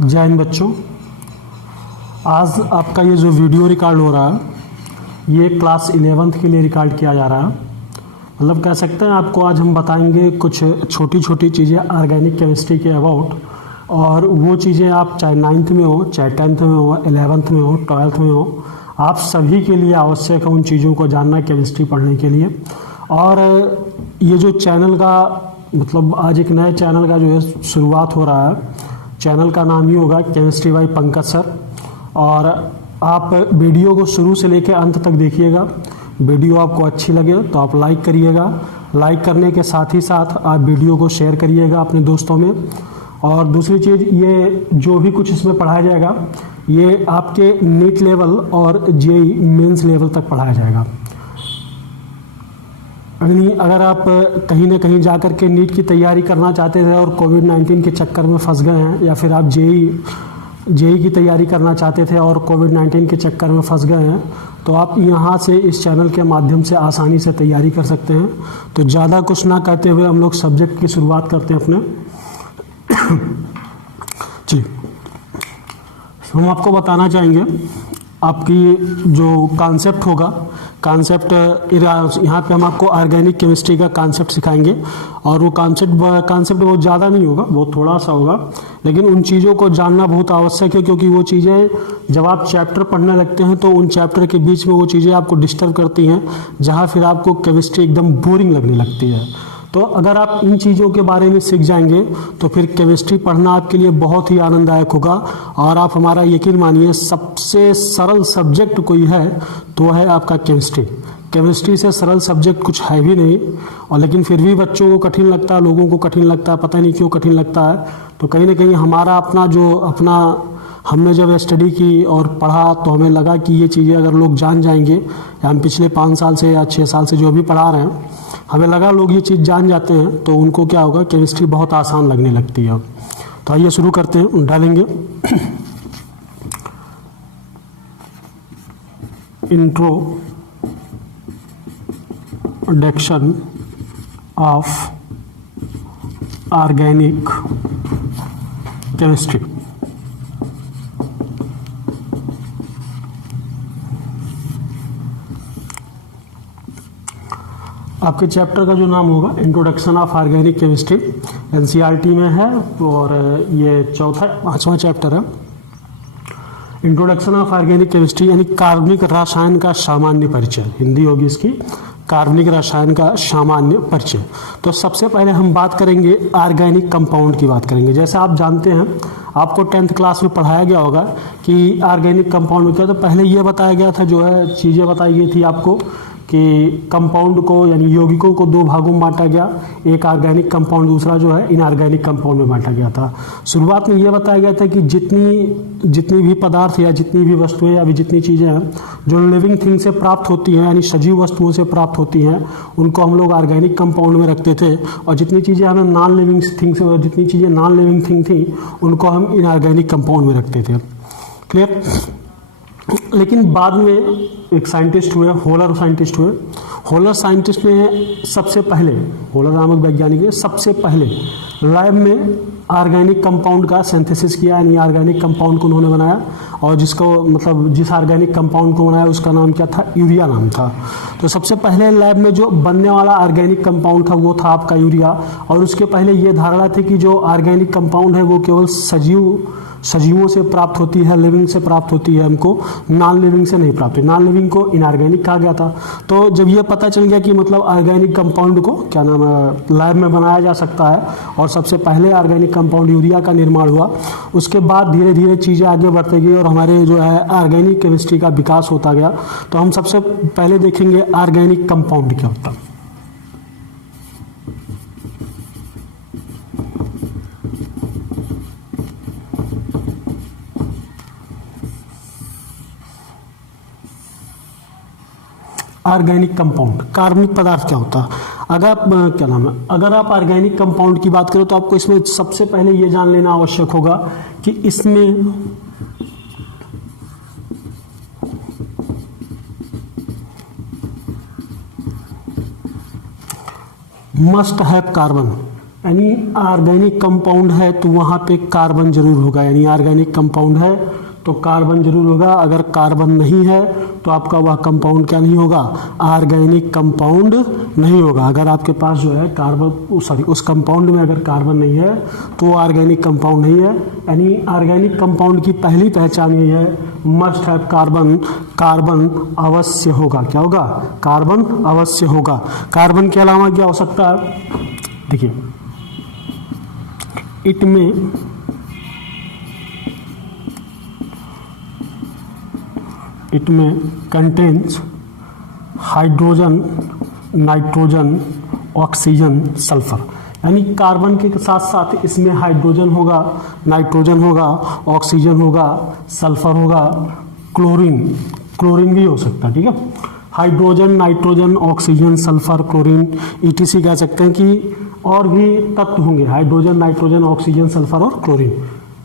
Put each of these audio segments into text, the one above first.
जय हिंद बच्चों। आज आपका ये जो वीडियो रिकॉर्ड हो रहा है ये क्लास 11th के लिए रिकॉर्ड किया जा रहा है। मतलब कह सकते हैं आपको आज हम बताएंगे कुछ छोटी छोटी चीज़ें ऑर्गेनिक केमिस्ट्री के अबाउट, और वो चीज़ें आप चाहे 9th में हो, चाहे 10th में हो, 11th में हो, 12th में हो, आप सभी के लिए आवश्यक है उन चीज़ों को जानना केमिस्ट्री पढ़ने के लिए। और ये जो चैनल का मतलब आज एक नए चैनल का जो है शुरुआत हो रहा है। चैनल का नाम ही होगा केमिस्ट्री बाय पंकज सर। और आप वीडियो को शुरू से लेकर अंत तक देखिएगा। वीडियो आपको अच्छी लगे तो आप लाइक करिएगा। लाइक करने के साथ ही साथ आप वीडियो को शेयर करिएगा अपने दोस्तों में। और दूसरी चीज़, ये जो भी कुछ इसमें पढ़ाया जाएगा ये आपके नीट लेवल और जेईई मेंस लेवल तक पढ़ाया जाएगा। अगर आप कहीं ना कहीं जाकर के नीट की तैयारी करना चाहते थे और कोविड-19 के चक्कर में फंस गए हैं, या फिर आप जेईई की तैयारी करना चाहते थे और कोविड-19 के चक्कर में फंस गए हैं, तो आप यहाँ से इस चैनल के माध्यम से आसानी से तैयारी कर सकते हैं। तो ज़्यादा कुछ ना करते हुए हम लोग सब्जेक्ट की शुरुआत करते हैं अपने। जी, हम आपको बताना चाहेंगे आपकी जो कॉन्सेप्ट होगा, कॉन्सेप्ट यहाँ पे हम आपको ऑर्गेनिक केमिस्ट्री का कॉन्सेप्ट सिखाएंगे। और वो कॉन्सेप्ट बहुत ज़्यादा नहीं होगा, बहुत थोड़ा सा होगा, लेकिन उन चीज़ों को जानना बहुत आवश्यक है, क्योंकि वो चीज़ें जब आप चैप्टर पढ़ने लगते हैं तो उन चैप्टर के बीच में वो चीज़ें आपको डिस्टर्ब करती हैं, जहाँ फिर आपको केमिस्ट्री एकदम बोरिंग लगने लगती है। तो अगर आप इन चीज़ों के बारे में सीख जाएंगे तो फिर केमिस्ट्री पढ़ना आपके लिए बहुत ही आनंददायक होगा। और आप हमारा यकीन मानिए, सबसे सरल सब्जेक्ट कोई है तो है आपका केमिस्ट्री। केमिस्ट्री से सरल सब्जेक्ट कुछ है भी नहीं, और लेकिन फिर भी बच्चों को कठिन लगता है, लोगों को कठिन लगता है, पता नहीं क्यों कठिन लगता है। तो कहीं ना कहीं हमारा अपना हमने जब स्टडी की और पढ़ा तो हमें लगा कि ये चीज़ें अगर लोग जान जाएंगे, या हम पिछले 5 साल से या 6 साल से जो भी पढ़ा रहे हैं, हमें लगा लोग ये चीज़ जान जाते हैं तो उनको क्या होगा, केमिस्ट्री बहुत आसान लगने लगती है। तो आइए शुरू करते हैं, डालेंगे इंट्रोडक्शन ऑफ ऑर्गेनिक केमिस्ट्री। आपके चैप्टर का जो नाम होगा introduction of organic chemistry, NCERT में है, और ये 5वां चैप्टर है। इंट्रोडक्शन ऑफ ऑर्गेनिक केमिस्ट्री यानी कार्बनिक रसायन का सामान्य परिचय, हिंदी होगी इसकी, कार्बनिक रसायन का सामान्य परिचय। तो सबसे पहले हम बात करेंगे ऑर्गेनिक कंपाउंड की बात करेंगे। जैसे आप जानते हैं, आपको 10th क्लास में पढ़ाया गया होगा कि ऑर्गेनिक कंपाउंड में क्या, तो पहले ये बताया गया था, जो है चीज़ें बताई गई थी आपको कि कंपाउंड को यानी यौगिकों को 2 भागों में बांटा गया, एक ऑर्गेनिक कंपाउंड, दूसरा जो है इनऑर्गेनिक कंपाउंड में बांटा गया था। शुरुआत में ये बताया गया था कि जितनी भी पदार्थ या जितनी भी वस्तुएं या भी जितनी चीज़ें हैं जो लिविंग थिंग से प्राप्त होती हैं, यानी सजीव वस्तुओं से प्राप्त होती हैं, उनको हम लोग ऑर्गेनिक कंपाउंड में रखते थे। और जितनी चीज़ें हमें नॉन लिविंग थिंग से, जितनी चीज़ें नॉन लिविंग थिंग थी, उनको हम इनऑर्गेनिक कंपाउंड में रखते थे। क्लियर? लेकिन बाद में एक साइंटिस्ट हुए, होलर साइंटिस्ट हुए। होलर साइंटिस्ट ने सबसे पहले, होलर नामक वैज्ञानिक ने सबसे पहले लैब में ऑर्गेनिक कंपाउंड का सिंथेसिस किया, यानी ऑर्गेनिक कंपाउंड को उन्होंने बनाया। और जिस ऑर्गेनिक कंपाउंड को बनाया उसका नाम क्या था, यूरिया नाम था। तो सबसे पहले लैब में जो बनने वाला ऑर्गेनिक कंपाउंड था वो था आपका यूरिया। और उसके पहले ये धारणा थी कि जो ऑर्गेनिक कंपाउंड है वो केवल सजीवों से प्राप्त होती है, लिविंग से प्राप्त होती है, हमको नॉन लिविंग से नहीं प्राप्त है। नॉन लिविंग को इनऑर्गेनिक कहा गया था। तो जब ये पता चल गया कि मतलब ऑर्गेनिक कंपाउंड को क्या नाम है लैब में बनाया जा सकता है, और सबसे पहले ऑर्गेनिक कंपाउंड यूरिया का निर्माण हुआ, उसके बाद धीरे धीरे चीज़ें आगे बढ़ती गई और हमारे जो है ऑर्गेनिक केमिस्ट्री का विकास होता गया। तो हम सबसे पहले देखेंगे ऑर्गेनिक कंपाउंड क्या होता है। ऑर्गेनिक कंपाउंड, कार्बनिक पदार्थ क्या होता है। अगर आप ऑर्गेनिक कंपाउंड की बात करें तो आपको इसमें सबसे पहले ये जान लेना आवश्यक होगा कि इसमें मस्ट हैव कार्बन, यानी ऑर्गेनिक कंपाउंड है तो वहाँ पे कार्बन जरूर होगा, यानी ऑर्गेनिक कंपाउंड है तो कार्बन जरूर होगा। अगर कार्बन नहीं है तो आपका वह कंपाउंड क्या नहीं होगा, ऑर्गेनिक कंपाउंड नहीं होगा। अगर आपके पास जो है कार्बन उस कंपाउंड में अगर कार्बन नहीं है तो वो ऑर्गेनिक कंपाउंड नहीं है। यानी ऑर्गेनिक कंपाउंड की पहली पहचान ये है, मस्ट हैव कार्बन, कार्बन अवश्य होगा। क्या होगा, कार्बन अवश्य होगा। कार्बन के अलावा क्या हो सकता है, देखिए इट में contains hydrogen, nitrogen, oxygen, sulphur. यानी कार्बन के साथ साथ इसमें हाइड्रोजन होगा, नाइट्रोजन होगा, ऑक्सीजन होगा, सल्फर होगा, क्लोरीन भी हो सकता है। ठीक है, hydrogen, nitrogen, oxygen, sulphur, chlorine ETC कह सकते हैं कि और भी तत्व होंगे, हाइड्रोजन, नाइट्रोजन, ऑक्सीजन, सल्फर और क्लोरीन।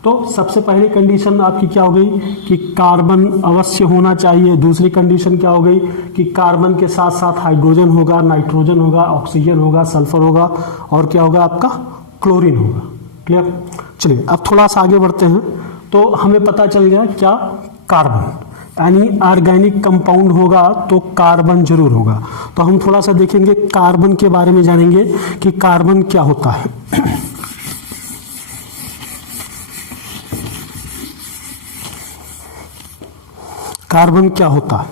तो सबसे पहली कंडीशन आपकी क्या हो गई कि कार्बन अवश्य होना चाहिए। दूसरी कंडीशन क्या हो गई कि कार्बन के साथ साथ हाइड्रोजन होगा, नाइट्रोजन होगा, ऑक्सीजन होगा, सल्फर होगा और क्या होगा आपका, क्लोरीन होगा। क्लियर। चलिए अब थोड़ा सा आगे बढ़ते हैं। तो हमें पता चल गया क्या, कार्बन यानी ऑर्गेनिक कंपाउंड होगा तो कार्बन जरूर होगा। तो हम थोड़ा सा देखेंगे कार्बन के बारे में, जानेंगे कि कार्बन क्या होता है। कार्बन क्या होता है,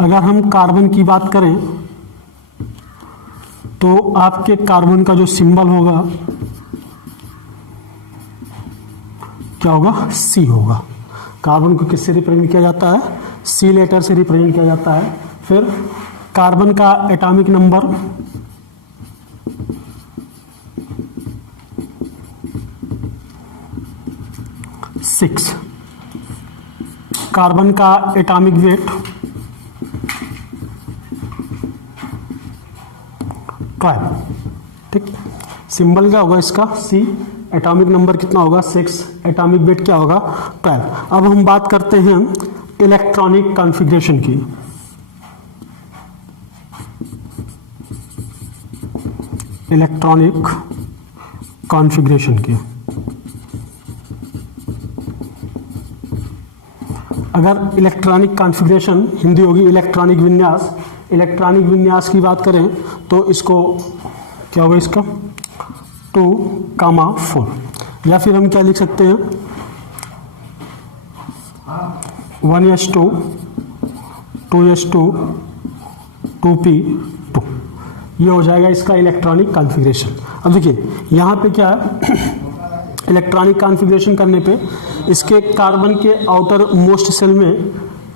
अगर हम कार्बन की बात करें तो आपके कार्बन का जो सिंबल होगा क्या होगा, C होगा। कार्बन को किससे रिप्रेजेंट किया जाता है, C लेटर से रिप्रेजेंट किया जाता है। फिर कार्बन का एटॉमिक नंबर 6, कार्बन का एटॉमिक वेट 12। ठीक, सिंबल क्या होगा इसका C, एटॉमिक नंबर कितना होगा 6, एटॉमिक वेट क्या होगा 12। अब हम बात करते हैं इलेक्ट्रॉनिक कॉन्फ़िगरेशन की। इलेक्ट्रॉनिक कॉन्फ़िगरेशन की, अगर इलेक्ट्रॉनिक कॉन्फ़िगरेशन हिंदी होगी इलेक्ट्रॉनिक विन्यास, इलेक्ट्रॉनिक विन्यास की बात करें तो इसको क्या होगा, इसका 2,4, या फिर हम क्या लिख सकते हैं 1s2 2s2 2p2, ये हो जाएगा इसका इलेक्ट्रॉनिक कॉन्फ़िगरेशन। अब देखिए यहाँ पे क्या है, इलेक्ट्रॉनिक कॉन्फ़िगरेशन करने पे इसके कार्बन के आउटर मोस्ट सेल में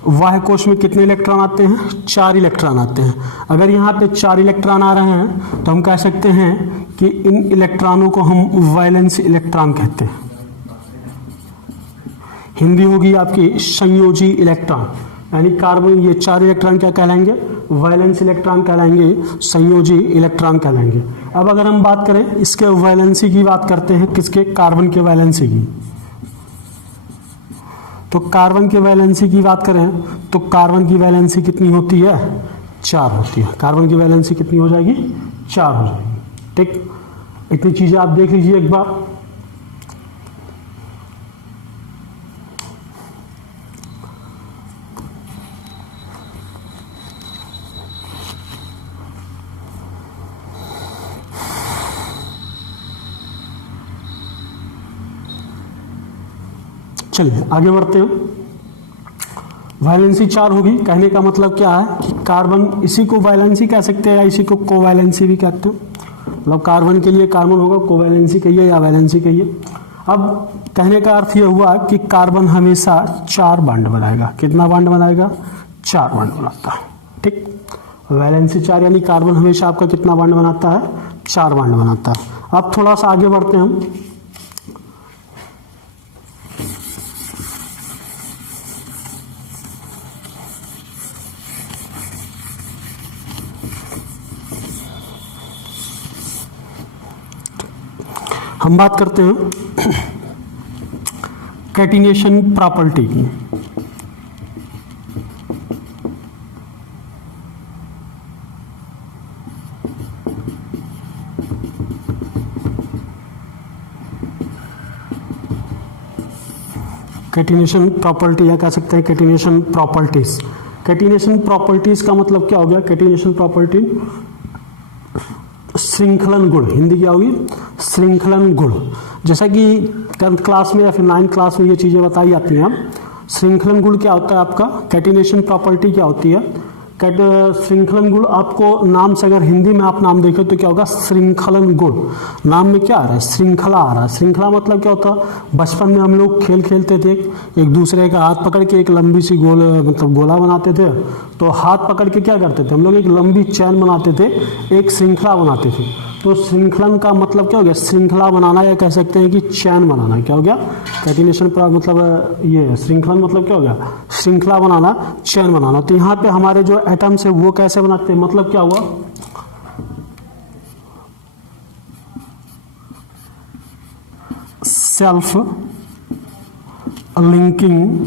बाह्य कोश में कितने इलेक्ट्रॉन आते हैं, 4 इलेक्ट्रॉन आते हैं। अगर यहाँ पे 4 इलेक्ट्रॉन आ रहे हैं तो हम कह सकते हैं कि इन इलेक्ट्रॉनों को हम वैलेंस इलेक्ट्रॉन कहते हैं। हिंदी होगी आपकी संयोजी इलेक्ट्रॉन, यानी कार्बन ये 4 इलेक्ट्रॉन क्या कहलाएंगे, वैलेंस इलेक्ट्रॉन कहलाएंगे, संयोजी इलेक्ट्रॉन कहलाएंगे। अब अगर हम बात करें इसके वैलेंसी की बात करते हैं, किसके, कार्बन के वैलेंसी की। तो कार्बन के वैलेंसी की बात करें तो कार्बन की वैलेंसी कितनी होती है, 4 होती है। कार्बन की वैलेंसी कितनी हो जाएगी, 4 हो जाएगी। ठीक, इतनी चीजें आप देख लीजिए एक बार। चलिए आगे बढ़ते हैं। वैलेंसी 4 होगी, कहने का मतलब क्या है कि कार्बन, इसी को वैलेंसी कह सकते हैं या इसी को कोवैलेंसी भी कहते हैं। मतलब कार्बन के लिए कार्बन होगा, कोवैलेंसी कहिए या वैलेंसी कहिए। अब कहने का अर्थ यह हुआ कि कार्बन हमेशा 4 बॉन्ड बनाएगा। कितना बॉन्ड बनाएगा, 4 बॉन्ड बनाता है। ठीक, वैलेंसी 4 यानी कार्बन हमेशा आपका कितना बॉन्ड बनाता है, 4 बॉन्ड बनाता है। अब थोड़ा सा आगे बढ़ते हैं हम। हम बात करते हैं कैटिनेशन प्रॉपर्टी की। कैटिनेशन प्रॉपर्टी या कह सकते हैं कैटिनेशन प्रॉपर्टीज। कैटिनेशन प्रॉपर्टीज का मतलब क्या हो गया? कैटिनेशन प्रॉपर्टी श्रृंखलन गुण, हिंदी क्या होगी? श्रृंखलन गुण। जैसा कि 10th क्लास में या फिर 9th क्लास में ये चीजें बताई जाती हैं। श्रृंखलन गुण क्या होता है आपका? कैटिनेशन प्रॉपर्टी क्या होती है? श्रृंखलन गुण आपको नाम से, अगर हिंदी में आप नाम देखें तो क्या होगा? श्रृंखलन गुण। नाम में क्या आ रहा है? श्रृंखला आ रहा है। श्रृंखला मतलब क्या होता है? बचपन में हम लोग खेल खेलते थे, एक दूसरे का हाथ पकड़ के एक लंबी सी गोल मतलब गोला बनाते थे, तो हाथ पकड़ के क्या करते थे हम लोग? एक लंबी चैन बनाते थे, एक श्रृंखला बनाते थे। तो श्रृंखलन का मतलब क्या हो गया? श्रृंखला बनाना, या कह सकते हैं कि चैन बनाना। क्या हो गया? कैटिनेशन मतलब ये श्रृंखलन मतलब क्या हो गया? श्रृंखला बनाना, चैन बनाना। तो यहाँ पे हमारे जो एटम्स है वो कैसे बनाते हैं? मतलब क्या हुआ? Self linking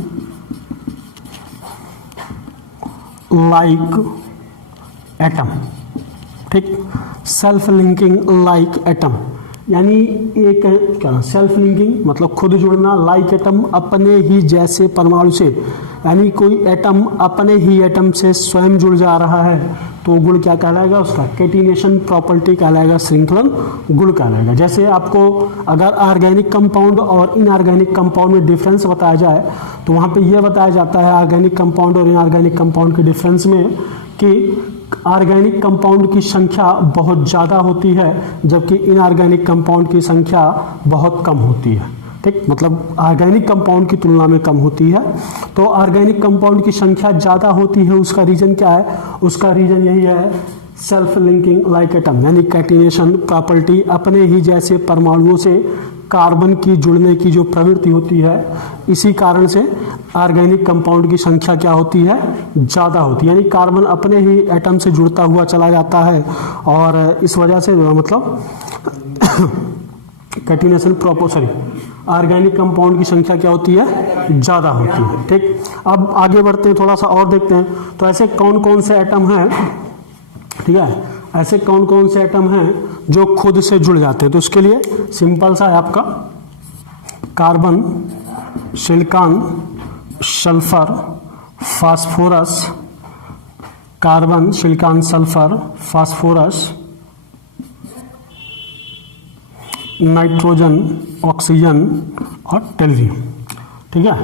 like atom. ठीक, सेल्फ लिंकिंग लाइक एटम, यानी एक क्या? सेल्फ लिंकिंग मतलब खुद जुड़ना, लाइक एटम अपने ही जैसे परमाणु से, यानी कोई एटम अपने ही एटम से स्वयं जुड़ जा रहा है तो गुण क्या कहलाएगा? उसका कैटिनेशन प्रॉपर्टी कहलाएगा, श्रृंखलन गुण कहलाएगा। जैसे आपको अगर ऑर्गेनिक कंपाउंड और इनऑर्गेनिक कंपाउंड में डिफरेंस बताया जाए तो वहाँ पे यह बताया जाता है ऑर्गेनिक कंपाउंड और इनऑर्गेनिक कंपाउंड के डिफरेंस में कि ऑर्गेनिक कंपाउंड की संख्या बहुत ज़्यादा होती है जबकि इनऑर्गेनिक कंपाउंड की संख्या बहुत कम होती है। ठीक, मतलब ऑर्गेनिक कंपाउंड की तुलना में कम होती है। तो ऑर्गेनिक कंपाउंड की संख्या ज़्यादा होती है, उसका रीजन क्या है? उसका रीजन यही है, सेल्फ लिंकिंग लाइक एटम, यानी कैटिनेशन प्रॉपर्टी, अपने ही जैसे परमाणुओं से कार्बन की जुड़ने की जो प्रवृत्ति होती है, इसी कारण से ऑर्गेनिक कंपाउंड की संख्या क्या होती है? ज़्यादा होती है। यानी कार्बन अपने ही एटम से जुड़ता हुआ चला जाता है और इस वजह से मतलब कैटिनेशन ऑर्गेनिक कंपाउंड की संख्या क्या होती है? ज़्यादा होती है। ठीक, अब आगे बढ़ते हैं, थोड़ा सा और देखते हैं। तो ऐसे कौन कौन से एटम हैं? ठीक है, ऐसे कौन कौन से एटम हैं जो खुद से जुड़ जाते हैं? तो उसके लिए सिंपल सा है आपका carbon, silicon, sulphur, phosphorus, carbon, silicon, sulphur, phosphorus, nitrogen, oxygen और टेल्वियम। ठीक है,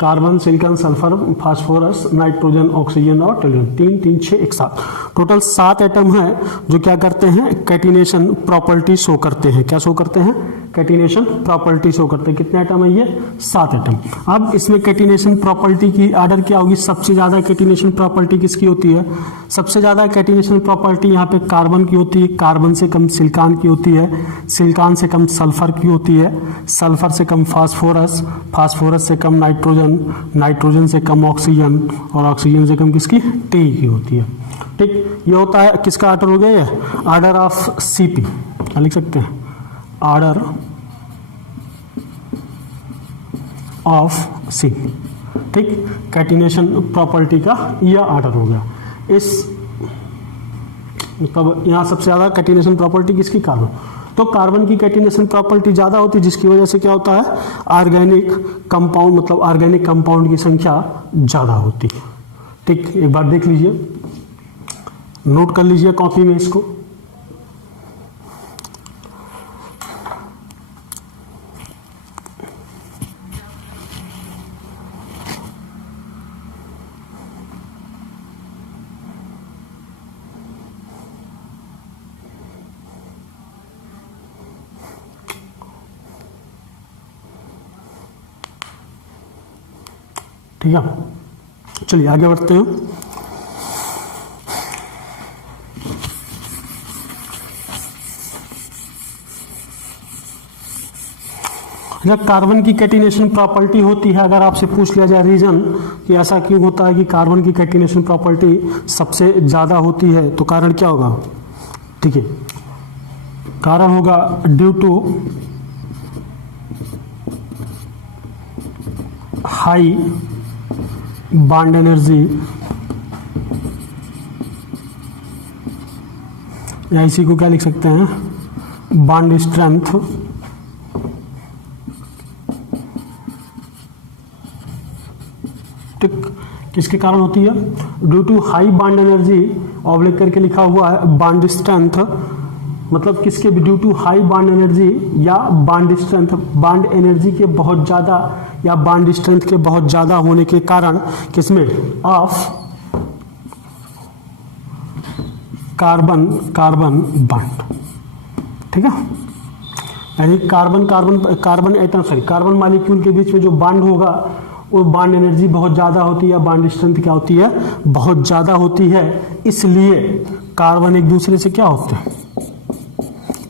carbon, silicon, sulphur, phosphorus, nitrogen, oxygen और टेल्वियम, 3 3 6 एक साथ टोटल 7 एटम हैं जो क्या करते हैं? कैटिनेशन प्रॉपर्टी शो करते हैं। क्या शो करते हैं? कैटिनेशन प्रॉपर्टी शो करते हैं। कितने एटम है ये? 7 एटम। अब इसमें कैटिनेशन प्रॉपर्टी की आर्डर क्या होगी? सबसे ज्यादा कैटिनेशन प्रॉपर्टी किसकी होती है? सबसे ज्यादा कैटिनेशन प्रॉपर्टी यहाँ पे कार्बन की होती है, कार्बन से कम सिलिकॉन की होती है, सिलिकॉन से कम सल्फर की होती है, सल्फर से कम फास्फोरस, फास्फोरस से कम नाइट्रोजन, नाइट्रोजन से कम ऑक्सीजन और ऑक्सीजन से कम किसकी? टी की होती है। ठीक, ये होता है किसका आर्डर हो गया? ये आर्डर ऑफ सीपी। क्या लिख सकते हैं? आर्डर ऑफ सी। ठीक, कैटिनेशन प्रॉपर्टी का यह आर्डर हो गया। इस मतलब यहाँ सबसे ज्यादा कैटिनेशन प्रॉपर्टी किसकी? कार्बन। तो कार्बन की कैटिनेशन प्रॉपर्टी ज्यादा होती है जिसकी वजह से क्या होता है? ऑर्गेनिक कंपाउंड मतलब ऑर्गेनिक कंपाउंड की संख्या ज्यादा होती है। ठीक, एक बार देख लीजिए, नोट कर लीजिए कॉपी में इसको। ठीक है, चलिए आगे बढ़ते हैं। कार्बन की कैटिनेशन प्रॉपर्टी होती है, अगर आपसे पूछ लिया जाए रीजन कि ऐसा क्यों होता है कि कार्बन की कैटिनेशन प्रॉपर्टी सबसे ज्यादा होती है, तो कारण क्या होगा? ठीक है, कारण होगा due to high bond energy या इसी को क्या लिख सकते हैं? बॉन्ड स्ट्रेंथ किसके कारण होती है? Due to high bond energy, oblique करके लिखा हुआ है बॉन्ड स्ट्रेंथ, मतलब किसके? Due to high bond energy या बॉन्ड स्ट्रेंथ, बॉन्ड एनर्जी के बहुत ज़्यादा या बॉन्ड स्ट्रेंथ के बहुत ज़्यादा होने के कारण किसमें? ऑफ कार्बन कार्बन बॉन्ड, ठीक है। यानी कार्बन एटम कार्बन मॉलिक्यूल के बीच में जो बॉन्ड होगा वो बॉन्ड एनर्जी बहुत ज़्यादा होती है, बॉन्ड स्ट्रेंथ क्या होती है? बहुत ज़्यादा होती है। इसलिए कार्बन एक दूसरे से क्या होते हैं?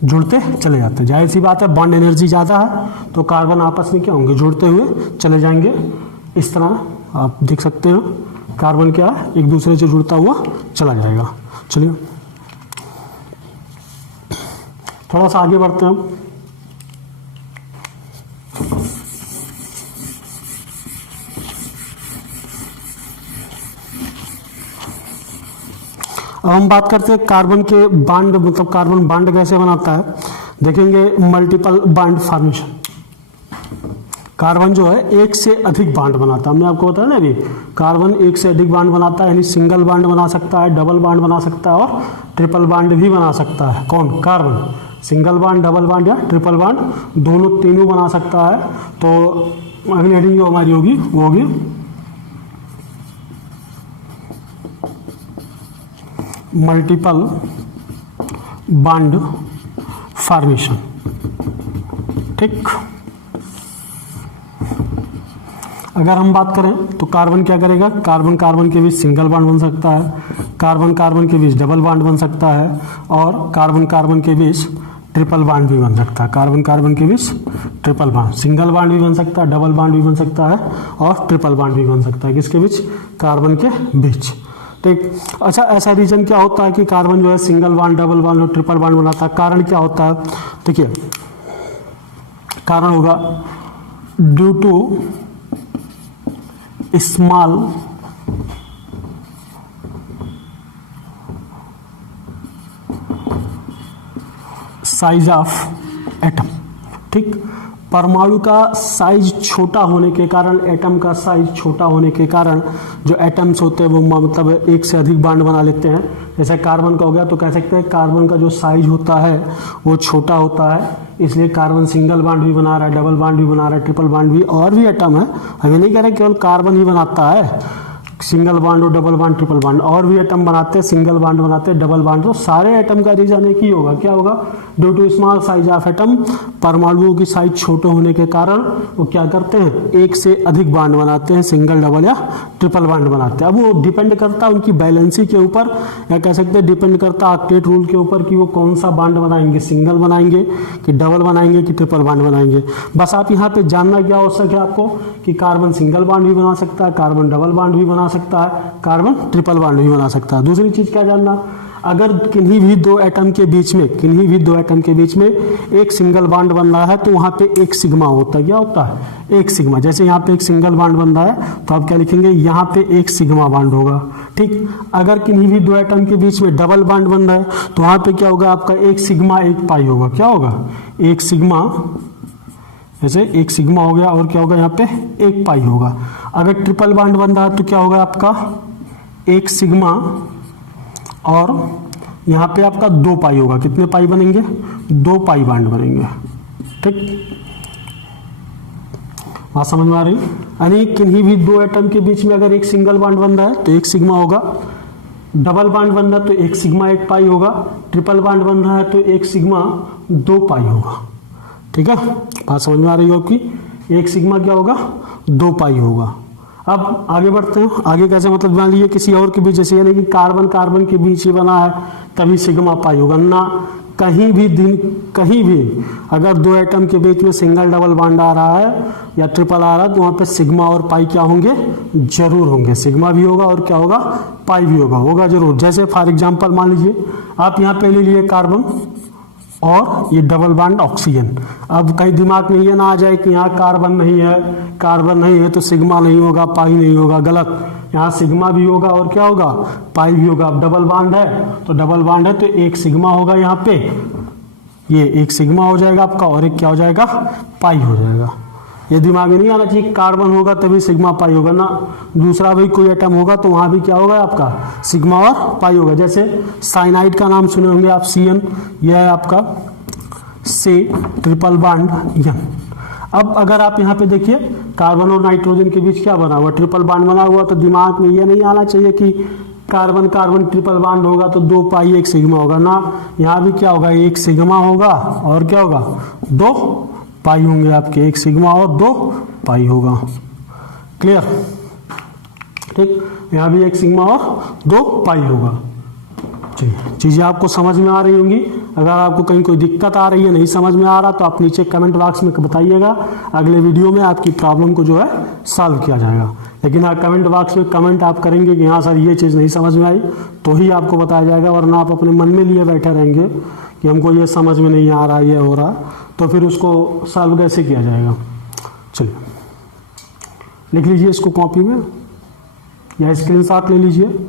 जुड़ते चले जाते हैं। जाहिर सी बात है, बॉन्ड एनर्जी ज़्यादा है तो कार्बन आपस में क्या होंगे? जुड़ते हुए चले जाएंगे। इस तरह आप देख सकते हो कार्बन क्या है? एक दूसरे से जुड़ता हुआ चला जाएगा। चलिए थोड़ा सा आगे बढ़ते हैं। अब हम बात करते हैं कार्बन के बॉन्ड, मतलब कार्बन बॉन्ड कैसे बनाता है। देखेंगे मल्टीपल बॉन्ड फॉर्मेशन। कार्बन जो है एक से अधिक बॉन्ड बनाता है। हमने आपको बताया ना अभी, कार्बन एक से अधिक बॉन्ड बनाता है, यानी सिंगल बॉन्ड बना सकता है, डबल बॉन्ड बना सकता है और ट्रिपल बॉन्ड भी बना सकता है। कौन? Carbon. Single bond, double bond या ट्रिपल बॉन्ड दोनों तीनों बना सकता है। तो अगली हेडिंग जो हमारी होगी वो होगी मल्टीपल बॉन्ड फॉर्मेशन, ठीक। अगर हम बात करें तो कार्बन क्या करेगा? कार्बन कार्बन के बीच सिंगल बॉन्ड बन सकता है, कार्बन कार्बन के बीच डबल बॉन्ड बन सकता है और कार्बन कार्बन के बीच ट्रिपल बॉन्ड भी बन सकता है। कार्बन कार्बन के बीच ट्रिपल बॉन्ड, सिंगल बॉन्ड भी बन सकता है, डबल बॉन्ड भी बन सकता है और ट्रिपल बॉन्ड भी बन सकता है। किसके बीच? कार्बन के बीच, ठीक। अच्छा, ऐसा रीजन क्या होता है कि कार्बन जो है सिंगल बॉन्ड, डबल बॉन्ड और ट्रिपल बॉन्ड बनाता है? कारण क्या होता है? देखिए, कारण होगा due to small size of atom, ठीक। परमाणु का साइज छोटा होने के कारण, एटम का साइज छोटा होने के कारण जो एटम्स होते हैं वो मतलब एक से अधिक बॉन्ड बना लेते हैं। जैसे कार्बन का हो गया तो कह सकते हैं कार्बन का जो साइज होता है वो छोटा होता है, इसलिए कार्बन सिंगल बॉन्ड भी बना रहा है, डबल बॉन्ड भी बना रहा है, ट्रिपल बॉन्ड भी, और भी एटम है। हमें नहीं कह रहे केवल कार्बन ही बनाता है सिंगल बॉन्ड और डबल बॉन्ड, ट्रिपल बॉन्ड, और भी एटम बनाते हैं, सिंगल बॉन्ड बनाते हैं, डबल बॉन्ड। तो सारे एटम का रीजन एक ही होगा, क्या होगा? Due to small size of atom, परमाणुओं की साइज छोटे होने के कारण वो क्या करते हैं? एक से अधिक बॉन्ड बनाते हैं, सिंगल, डबल या ट्रिपल बॉन्ड बनाते हैं। अब वो डिपेंड करता है उनकी बैलेंसी के ऊपर, या कह सकते हैं डिपेंड करता है ऑक्टेट रूल के ऊपर कि वो कौन सा बॉन्ड बनाएंगे, सिंगल बनाएंगे कि डबल बनाएंगे कि ट्रिपल बॉन्ड बनाएंगे। बस आप यहाँ पे जानना क्या आवश्यक है आपको कि कार्बन सिंगल बॉन्ड भी बना सकता है, कार्बन डबल बॉन्ड भी बना सकता है, कार्बन ट्रिपल बॉन्ड भी बना सकता है। दूसरी चीज क्या जानना, अगर किन्हीं भी दो एटम के बीच में एक सिंगल बॉन्ड बन रहा है तो वहां पे एक सिग्मा होता है। क्या होता है? एक सिग्मा। जैसे यहाँ पे एक सिंगल बॉन्ड बन रहा है तो आप क्या लिखेंगे? यहाँ पे एक सिग्मा बॉन्ड होगा, ठीक। अगर किन्हीं भी दो एटम के बीच में डबल बॉन्ड बन रहा है तो वहां पे क्या होगा? आपका एक सिग्मा एक पाई होगा। क्या होगा? एक सिग्मा, जैसे एक सिग्मा हो गया और क्या होगा? यहाँ पे एक पाई होगा। अगर ट्रिपल बॉन्ड बन रहा है तो क्या होगा? आपका एक सिग्मा और यहाँ पे आपका दो पाई होगा। कितने पाई बनेंगे? दो पाई बॉन्ड बनेंगे, ठीक। बात समझ में आ रही? यानी किन्हीं भी दो एटम के बीच में अगर एक सिंगल बॉन्ड बन रहा है तो एक सिग्मा होगा, डबल बॉन्ड बन रहा है तो एक सिग्मा एक पाई होगा, ट्रिपल बॉन्ड बन रहा है तो एक सिग्मा दो पाई होगा, ठीक है। बात समझ में आ रही होगी? एक सिग्मा क्या होगा? दो पाई होगा। अब आगे बढ़ते हैं। आगे कैसे? मतलब मान लीजिए किसी और के बीच, जैसे यानी कि कार्बन कार्बन के बीच ही बना है तभी सिग्मा पाई होगा ना। कहीं भी अगर दो एटम के बीच में सिंगल डबल बॉन्ड आ रहा है या ट्रिपल आ रहा है तो वहां पे सिग्मा और पाई क्या होंगे? जरूर होंगे। सिग्मा भी होगा और क्या होगा? पाई भी होगा जरूर। जैसे फॉर एग्जांपल मान लीजिए आप यहाँ पे ले लिए कार्बन और ये डबल बॉन्ड ऑक्सीजन। अब कहीं दिमाग में ये ना आ जाए कि यहाँ कार्बन नहीं है तो सिग्मा नहीं होगा, पाई नहीं होगा। गलत, यहाँ सिग्मा भी होगा और क्या होगा? पाई भी होगा। अब डबल बॉन्ड है तो एक सिग्मा होगा यहाँ पे, ये एक सिग्मा हो जाएगा आपका और एक क्या हो जाएगा? पाई हो जाएगा। ये दिमाग में नहीं आना चाहिए कार्बन होगा तभी सिग्मा पाई होगा ना, दूसरा भी कोई एटम होगा तो वहां भी क्या होगा आपका सिग्मा और पाई होगा। जैसे साइनाइड का नाम सुने होंगे आप, CN, यह है आपका से ट्रिपल बॉन्ड N। अब अगर आप यहाँ पे देखिए कार्बन और नाइट्रोजन के बीच क्या बना हुआ, ट्रिपल बॉन्ड बना हुआ, तो दिमाग में ये नहीं आना चाहिए कि कार्बन कार्बन ट्रिपल बॉन्ड होगा तो 2 पाई 1 सिग्मा होगा ना, यहाँ भी क्या होगा 1 सिग्मा होगा और क्या होगा 2 पाई होंगे आपके, 1 सिग्मा और 2 पाई होगा। क्लियर? ठीक, यहाँ भी 1 सिग्मा और 2 पाई होगा। चलिए, चीजें आपको समझ में आ रही होंगी। अगर आपको कहीं कोई दिक्कत आ रही है, नहीं समझ में आ रहा, तो आप नीचे कमेंट बॉक्स में बताइएगा, अगले वीडियो में आपकी प्रॉब्लम को जो है सॉल्व किया जाएगा। लेकिन आप कमेंट बॉक्स में कमेंट आप करेंगे कि हाँ सर ये चीज़ नहीं समझ में आई, तो ही आपको बताया जाएगा, वरना आप अपने मन में लिए बैठे रहेंगे कि हमको ये समझ में नहीं आ रहा, ये हो रहा, तो फिर उसको सॉल्व कैसे किया जाएगा। चलिए लिख लीजिए इसको कॉपी में या स्क्रीनशॉट ले लीजिए।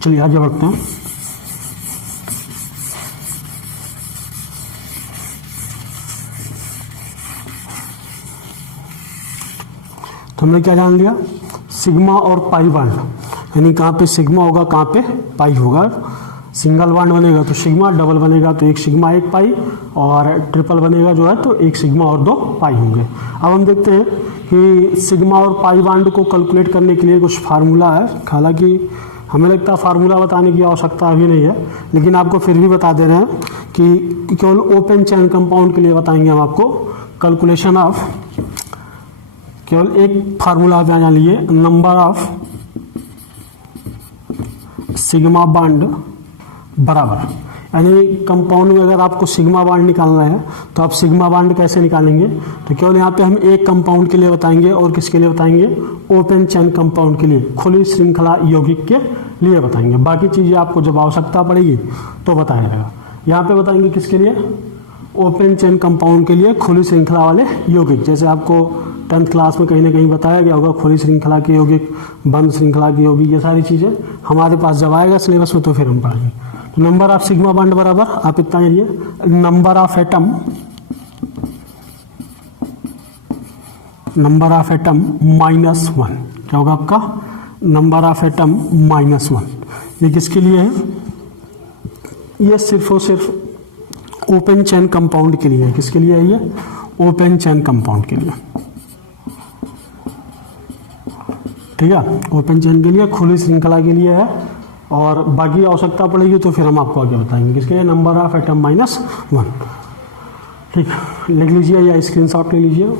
चलिए आगे बढ़ते हैं। तो हमने क्या जान लिया, सिग्मा और पाई बॉन्ड, यानी कहाँ पे सिग्मा होगा कहाँ पे पाई होगा। सिंगल बॉन्ड बनेगा तो सिग्मा, डबल बनेगा तो 1 सिग्मा 1 पाई, और ट्रिपल बनेगा जो है तो 1 सिग्मा और 2 पाई होंगे। अब हम देखते हैं कि सिग्मा और पाई बॉन्ड को कैलकुलेट करने के लिए कुछ फार्मूला है। हालांकि हमें लगता है फार्मूला बताने की आवश्यकता अभी नहीं है, लेकिन आपको फिर भी बता दे रहे हैं कि केवल ओपन चेन कंपाउंड के लिए बताएंगे हम आपको कैलकुलेशन ऑफ, केवल एक फार्मूला आप यहाँ जान लीजिए, नंबर ऑफ सिग्मा बॉन्ड बराबर, यानी कंपाउंड में अगर आपको सिग्मा बॉन्ड निकालना है तो आप सिग्मा बॉन्ड कैसे निकालेंगे, तो केवल यहाँ पे हम एक कंपाउंड के लिए बताएंगे, और किसके लिए बताएंगे, ओपन चेन कंपाउंड के लिए, खुली श्रृंखला यौगिक के लिए बताएंगे। बाकी चीज़ें आपको जब आवश्यकता पड़ेगी तो बताया जाएगा। यहाँ पे बताएंगे किसके लिए, ओपन चेन कंपाउंड के लिए, खुली श्रृंखला वाले यौगिक। जैसे आपको 10th क्लास में कहीं ना कहीं बताया गया होगा, खुली श्रृंखला के यौगिक, बंद श्रृंखला के यौगिक, ये सारी चीज़ें हमारे पास जब आएगा सिलेबस में तो फिर हम पढ़ेंगे। तो नंबर ऑफ सिग्मा बॉन्ड बराबर, आप इतना जानिए, number of atom, number of atom -1, क्या होगा आपका, नंबर ऑफ एटम -1। ये किसके लिए है, ये सिर्फ और सिर्फ ओपन चेन कंपाउंड के लिए है। किसके लिए है ये, ओपन चेन कंपाउंड के लिए, ठीक है, ओपन चेन के लिए, खुली श्रृंखला के लिए है, और बाकी आवश्यकता पड़ेगी तो फिर हम आपको आगे बताएंगे। किसके लिए, नंबर ऑफ एटम -1। ठीक, लिख लीजिए या स्क्रीनशॉट ले लीजिए।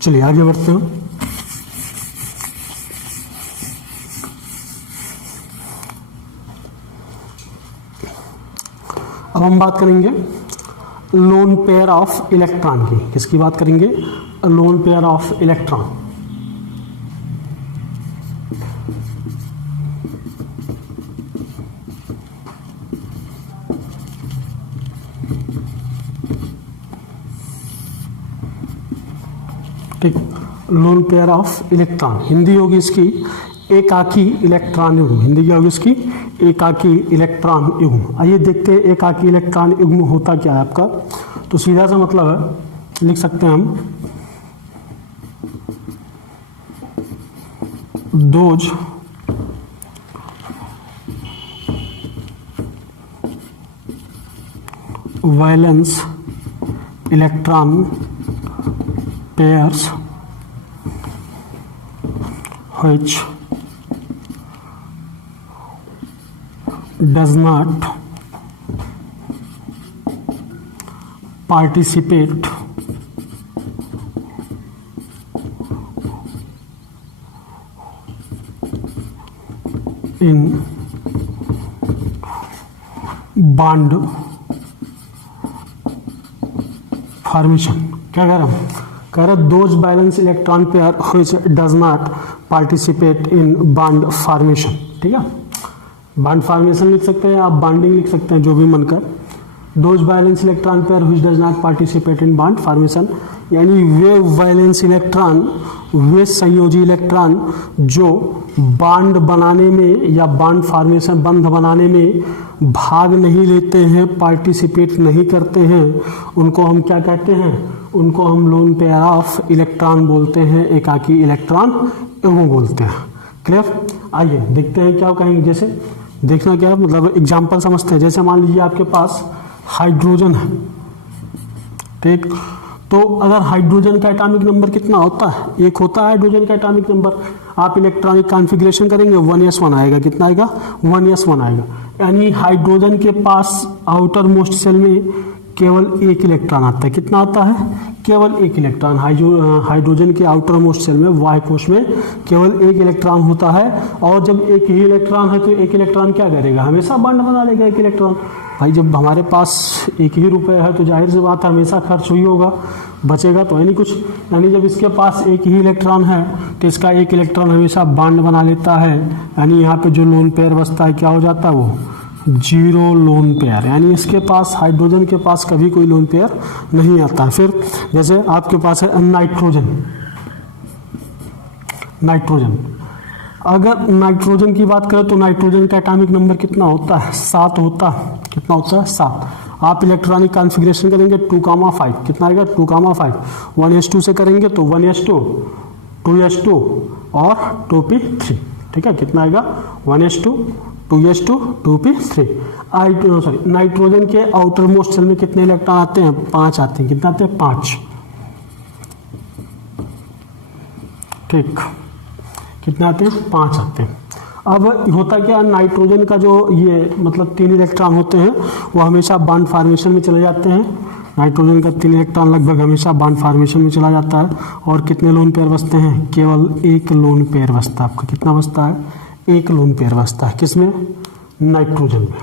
चलिए आगे बढ़ते हैं। अब हम बात करेंगे लोन पेयर ऑफ इलेक्ट्रॉन की। किसकी बात करेंगे, लोन पेयर ऑफ इलेक्ट्रॉन। ठीक, lone pair of electron, Hindi होगी इसकी एकाकी इलेक्ट्रॉन युग्म। हिंदी क्या होगी इसकी, एकाकी इलेक्ट्रॉन युग्म। आइए देखते हैं एकाकी इलेक्ट्रॉन युग्म होता क्या है आपका। तो सीधा सा मतलब है, लिख सकते हैं हम, those valence electron pairs which does not participate in bond formation। क्या कह रहा हूँ, कह रहा those balance electron pair which does not participate in bond formation. ठीक है, बॉन्ड फॉर्मेशन लिख सकते हैं आप, बॉन्डिंग लिख सकते हैं, जो भी मन कर। Those valence electron pair which does not participate in bond formation, यानी वे वैलेंस इलेक्ट्रॉन, वे संयोजी इलेक्ट्रॉन जो बॉन्ड बनाने में या बॉन्ड फॉर्मेशन, बंध बनाने में भाग नहीं लेते हैं, पार्टिसिपेट नहीं करते हैं, उनको हम क्या कहते हैं? उनको हम लोन पेयर ऑफ इलेक्ट्रॉन बोलते हैं, एकाकी इलेक्ट्रॉन एवं बोलते हैं। क्लियर? आइए देखते हैं क्या कहेंगे। जैसे देखना क्या है, मतलब एग्जाम्पल समझते हैं। जैसे मान लीजिए आपके पास हाइड्रोजन है, ठीक, तो अगर हाइड्रोजन का एटॉमिक नंबर कितना होता है? 1 होता है हाइड्रोजन का एटॉमिक नंबर। आप इलेक्ट्रॉनिक कॉन्फ़िगरेशन करेंगे 1s1 आएगा। कितना आएगा? 1s1 आएगा। यानी हाइड्रोजन के पास आउटर मोस्ट सेल में केवल 1 इलेक्ट्रॉन आता है। कितना आता है? केवल 1 इलेक्ट्रॉन। हाइड्रोजन के आउटर मोस्ट सेल में, वाई कोश में केवल 1 इलेक्ट्रॉन होता है। और जब एक ही इलेक्ट्रॉन है तो 1 इलेक्ट्रॉन क्या करेगा? हमेशा बॉन्ड बना लेगा 1 इलेक्ट्रॉन। भाई जब हमारे पास 1 ही रुपये है तो जाहिर सी बात है हमेशा खर्च हुई होगा, बचेगा तो है नहीं कुछ। यानी जब इसके पास 1 ही इलेक्ट्रॉन है तो इसका 1 इलेक्ट्रॉन हमेशा बॉन्ड बना लेता है। यानी यहाँ पे जो लोन पेयर बचता है क्या हो जाता है? वो 0 लोन पेयर। यानी इसके पास, हाइड्रोजन के पास कभी कोई लोन पेयर नहीं आता। फिर जैसे आपके पास है नाइट्रोजन। नाइट्रोजन, अगर नाइट्रोजन की बात करें तो नाइट्रोजन का एटॉमिक नंबर कितना होता है? 7 होता है। कितना होता है? 7। आप इलेक्ट्रॉनिक कॉन्फ़िगरेशन करेंगे 2,5। कितना आएगा? 2,5। 1s2 से करेंगे तो 1s2, 2s2 और 2p3। ठीक है, कितना आएगा? 1s2, 2s2, 2p3। नाइट्रोजन के आउटर मोस्ट सेल में कितने इलेक्ट्रॉन आते हैं? 5 आते हैं। कितना आते हैं? 5। ठीक, कितने आते हैं? 5 आते हैं। अब होता क्या, नाइट्रोजन का जो ये मतलब 3 इलेक्ट्रॉन होते हैं वो हमेशा बॉन्ड फॉर्मेशन में चले जाते हैं। नाइट्रोजन का 3 इलेक्ट्रॉन लगभग हमेशा बॉन्ड फॉर्मेशन में चला जाता है। और कितने लोन पेयर बचते हैं? केवल 1 लोन पेयर बचता है आपका। कितना बचता है? 1 लोन पेयर बचता है। किसमें? नाइट्रोजन में।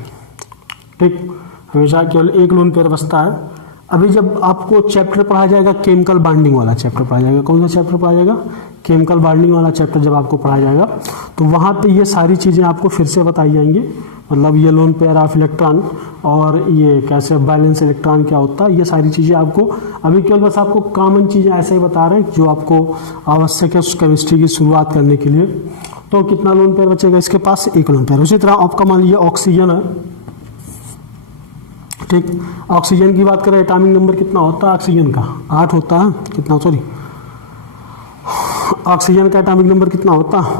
ठीक, हमेशा केवल 1 लोन पेयर बचता है। अभी जब आपको चैप्टर पढ़ाया जाएगा, केमिकल बॉन्डिंग वाला चैप्टर पढ़ाया जाएगा। कौन सा चैप्टर पढ़ाया जाएगा? केमिकल बॉन्डिंग वाला चैप्टर जब आपको पढ़ाया जाएगा तो वहाँ पे ये सारी चीज़ें आपको फिर से बताई जाएंगी। मतलब ये लोन पेयर ऑफ इलेक्ट्रॉन और ये कैसे बैलेंस इलेक्ट्रॉन क्या होता है, ये सारी चीज़ें आपको अभी केवल बस आपको कॉमन चीज़ें ऐसे ही बता रहे हैं जो आपको आवश्यक है उस केमिस्ट्री की शुरुआत करने के लिए। तो कितना लोन पेयर बचेगा इसके पास? 1 लोन पेयर। उसी तरह आपका मान लीजिए ऑक्सीजन है। ठीक, ऑक्सीजन की बात करें एटॉमिक नंबर कितना होता है ऑक्सीजन का? 8 होता है। कितना? सॉरी, ऑक्सीजन का एटॉमिक नंबर कितना होता है?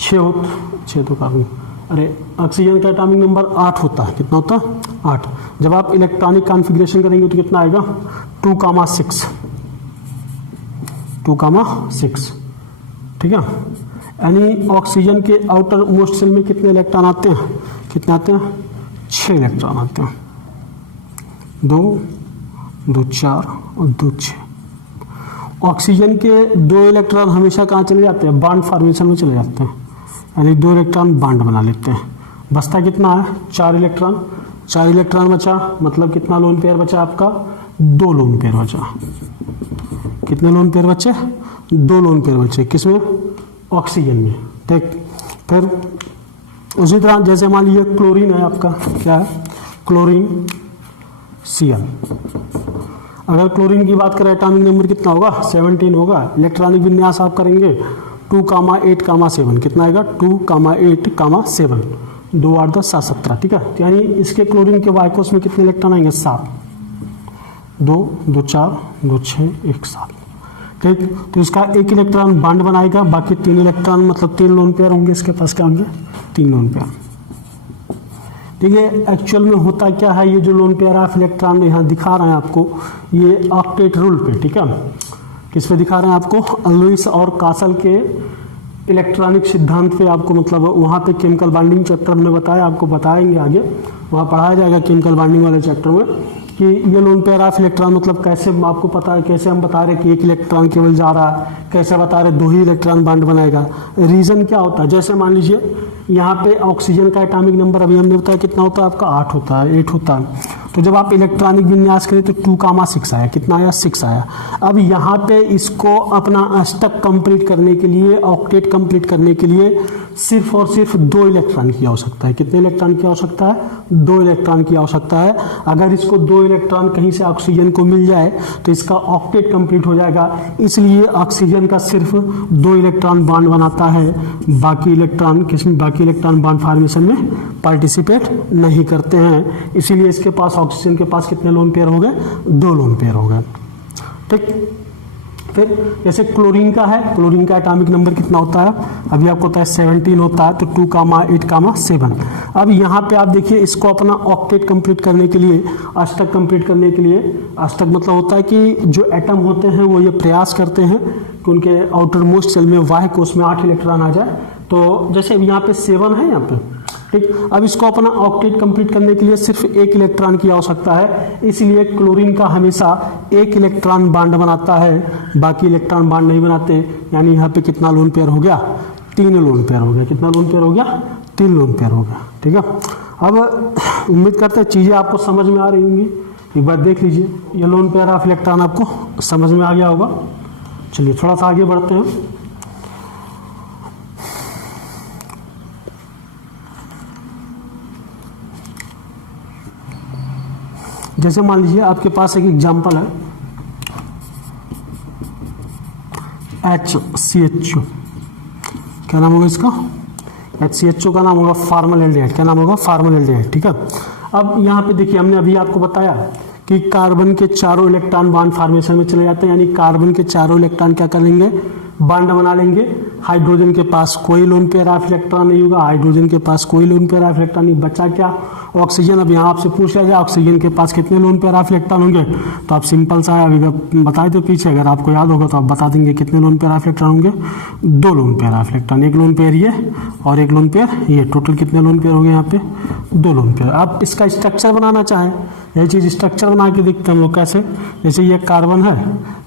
6 तो काफी। अरे ऑक्सीजन का एटॉमिक नंबर 8 होता है। कितना होता है? 8। जब आप इलेक्ट्रॉनिक कॉन्फ़िगरेशन करेंगे तो कितना आएगा? 2,6। 2,6। ठीक है, यानी ऑक्सीजन के आउटर मोस्ट सेल में कितने इलेक्ट्रॉन आते हैं? कितने आते हैं? 6 इलेक्ट्रॉन आते हैं। 2, 2, 4 और 2, 6। ऑक्सीजन के 2 इलेक्ट्रॉन हमेशा कहाँ चले जाते हैं? बॉन्ड फॉर्मेशन में चले जाते हैं। यानी 2 इलेक्ट्रॉन बॉन्ड बना लेते हैं। बचता कितना है? 4 इलेक्ट्रॉन। 4 इलेक्ट्रॉन बचा, मतलब कितना लोन पेयर बचा आपका? 2 लोन पेयर बचा। कितने लोन पेयर बचे? 2 लोन पेयर बचे। किसमें? ऑक्सीजन में। ठीक, फिर उसी तरह जैसे मान लीजिए क्लोरीन है आपका। क्या है? Chlorine Cl। अगर क्लोरीन की बात करें एटॉमिक नंबर कितना होगा? 17 होगा। इलेक्ट्रॉनिक विन्यास आप करेंगे 2,8,7। कितना आएगा? 2,8,7। 2, 8, 10, 7, 17। ठीक है, यानी इसके क्लोरीन के वाइकोस में कितने इलेक्ट्रॉन आएंगे? 7। 2, 2, 4, 2, 6, 1, 7। ठीक, तो इसका 1 इलेक्ट्रॉन बॉन्ड बनाएगा, बाकी 3 इलेक्ट्रॉन मतलब 3 लोन पेयर होंगे इसके पास। क्या होंगे? 3 लोन पेयर। ठीक है, एक्चुअल में होता क्या है, ये जो लोन पेयर ऑफ इलेक्ट्रॉन यहाँ दिखा रहे हैं आपको, ये ऑक्टेट रूल पे। ठीक है, किस पे दिखा रहे हैं आपको? लुईस और कासल के इलेक्ट्रॉनिक सिद्धांत पे आपको, मतलब वहाँ पे केमिकल बॉन्डिंग चैप्टर में बताया, आपको बताएंगे आगे, वहाँ पढ़ाया जाएगा केमिकल बॉन्डिंग वाले चैप्टर में कि ये लोन पेयर ऑफ इलेक्ट्रॉन मतलब कैसे, आपको पता है कैसे हम बता रहे कि एक इलेक्ट्रॉन केवल जा रहा है, कैसे बता रहे 2 ही इलेक्ट्रॉन बॉन्ड बनाएगा। रीज़न क्या होता है, जैसे मान लीजिए यहाँ पे ऑक्सीजन का एटॉमिक नंबर अभी हमने बताया कितना होता है आपका 8 होता है, 8 होता है। तो जब आप इलेक्ट्रॉनिक विन्यास करें तो 2,6 आया, कितना आया 6 आया। अब यहाँ पे इसको अपना अष्टक कंप्लीट करने के लिए, ऑक्टेट कंप्लीट करने के लिए सिर्फ और सिर्फ 2 इलेक्ट्रॉन की आवश्यकता है। कितने इलेक्ट्रॉन की आवश्यकता है, 2 इलेक्ट्रॉन की आवश्यकता है। अगर इसको 2 इलेक्ट्रॉन कहीं से ऑक्सीजन को मिल जाए तो इसका ऑक्टेट कंप्लीट हो जाएगा। इसलिए ऑक्सीजन का सिर्फ 2 इलेक्ट्रॉन बॉन्ड बनाता है, बाकी इलेक्ट्रॉन बॉन्ड फॉर्मेशन में पार्टिसिपेट नहीं करते हैं। इसीलिए इसके पास, ऑक्सीजन के पास कितने लोन पेयर हो गए, 2 लोन पेयर हो गए। ठीक, फिर जैसे क्लोरीन का है, क्लोरीन का एटॉमिक नंबर कितना होता है, अभी आपको पता है 17 होता है, तो 2, 8, 7। अब यहाँ पे आप देखिए इसको अपना ऑक्टेट कंप्लीट करने के लिए, अष्टक कंप्लीट करने के लिए, अष्टक मतलब होता है कि जो एटम होते हैं वो ये प्रयास करते हैं कि उनके आउटर मोस्ट सेल में बाह्य कोश में 8 इलेक्ट्रॉन आ जाए। तो जैसे यहाँ पे 7 है यहाँ पे, ठीक। अब इसको अपना ऑक्टेट कंप्लीट करने के लिए सिर्फ 1 इलेक्ट्रॉन की आवश्यकता है। इसलिए क्लोरीन का हमेशा 1 इलेक्ट्रॉन बॉन्ड बनाता है, बाकी इलेक्ट्रॉन बॉन्ड नहीं बनाते। यानी यहाँ पे कितना लोन पेयर हो गया, 3 लोन पेयर हो गया। कितना लोन पेयर हो गया, 3 लोन पेयर हो गया। ठीक है, अब उम्मीद करते हैं चीज़ें आपको समझ में आ रही होंगी। एक बार देख लीजिए, ये लोन पेयर ऑफ इलेक्ट्रॉन आपको समझ में आ गया होगा। चलिए थोड़ा सा आगे बढ़ते हैं। जैसे मान लीजिए आपके पास एक एग्जांपल है HCHO, क्या नाम होगा इसका, HCHO का नाम होगा फॉर्मल्डिहाइड। क्या नाम होगा, फॉर्मल्डिहाइड। ठीक है, अब यहाँ पे देखिए हमने अभी आपको बताया कि कार्बन के चारों इलेक्ट्रॉन बॉन्ड फॉर्मेशन में चले जाते हैं। यानी कार्बन के चारों इलेक्ट्रॉन क्या कर लेंगे, बॉन्ड बना लेंगे। हाइड्रोजन के पास कोई लोन पेयर ऑफ इलेक्ट्रॉन नहीं होगा, हाइड्रोजन के पास कोई लोन पेयर ऑफ इलेक्ट्रॉन नहीं। बचा क्या, ऑक्सीजन। अब यहाँ आपसे पूछ लिया जाए ऑक्सीजन के पास कितने लोन पेयर ऑफ इलेक्ट्रॉन होंगे, तो आप सिंपल सा है, अभी बताए तो पीछे, अगर आपको याद होगा तो आप बता देंगे कितने लोन पेयर ऑफ इलेक्ट्रॉन होंगे, 2 lone pair of electron. 1 lone pair ये और 1 लोन पेयर ये, टोटल कितने लोन पेयर हो गए यहाँ पे, 2 लोन पेयर। आप इसका स्ट्रक्चर बनाना चाहें, यह चीज़ स्ट्रक्चर बना के देखते हैं हम लोग कैसे। जैसे ये कार्बन है,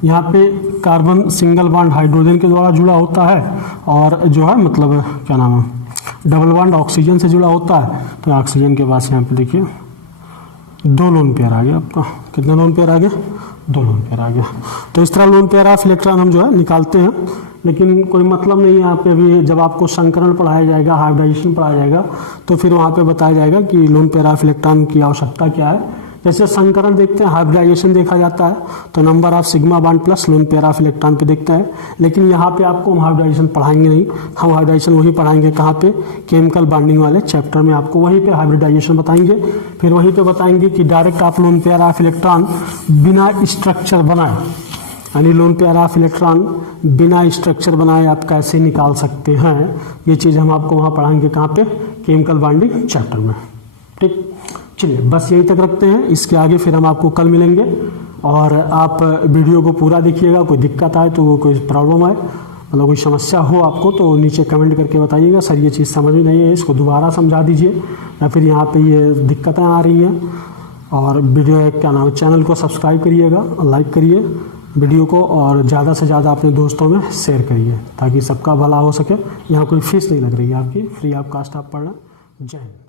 यहाँ पे कार्बन सिंगल बॉन्ड हाइड्रोजन के द्वारा जुड़ा होता है, और जो है मतलब क्या नाम है, डबल बॉन्ड ऑक्सीजन से जुड़ा होता है। तो ऑक्सीजन के पास यहाँ पे देखिए 2 लोन पेयर आ गया आपका। कितने लोन पेयर आ गया, 2 लोन पेयर आ गया। तो इस तरह लोन पेयर ऑफ इलेक्ट्रॉन हम जो है निकालते हैं, लेकिन कोई मतलब नहीं है यहाँ पे। अभी जब आपको संकरण पढ़ाया जाएगा, हाइब्रिडाइजेशन पढ़ाया जाएगा, तो फिर वहाँ पे बताया जाएगा कि लोन पेयर ऑफ इलेक्ट्रॉन की आवश्यकता क्या है। जैसे संकरण देखते हैं, हाइब्रिडाइजेशन देखा जाता है, तो number of sigma bond plus lone pair of electron पे देखते हैं। लेकिन यहाँ पे आपको हम हाइब्रिडाइजेशन पढ़ाएंगे नहीं, हम हाइब्रिडाइजेशन वही पढ़ाएंगे कहाँ पे, केमिकल बॉन्डिंग वाले चैप्टर में आपको वहीं पे हाइब्रिडाइजेशन बताएंगे। फिर वहीं पे बताएंगे कि डायरेक्ट आप लोन पेयर ऑफ इलेक्ट्रॉन बिना स्ट्रक्चर बनाए, यानी लोन पेयर ऑफ इलेक्ट्रॉन बिना स्ट्रक्चर बनाए आप कैसे निकाल सकते हैं। ये चीज़ हम आपको वहाँ पढ़ाएंगे कहाँ पे, केमिकल बॉन्डिंग चैप्टर में। ठीक, चलिए बस यही तक रखते हैं। इसके आगे फिर हम आपको कल मिलेंगे, और आप वीडियो को पूरा देखिएगा। कोई दिक्कत आए तो कोई प्रॉब्लम आए, मतलब कोई समस्या हो आपको, तो नीचे कमेंट करके बताइएगा, सर ये चीज़ समझ में नहीं है, इसको दोबारा समझा दीजिए, या फिर यहाँ पे ये दिक्कतें आ रही हैं। और वीडियो क्या नाम, चैनल को सब्सक्राइब करिएगा, लाइक करिए वीडियो को, और ज़्यादा से ज़्यादा अपने दोस्तों में शेयर करिए, ताकि सबका भला हो सके। यहाँ कोई फीस नहीं लग रही है आपकी, फ्री ऑफ कास्ट आप पढ़ना। जय हिंद।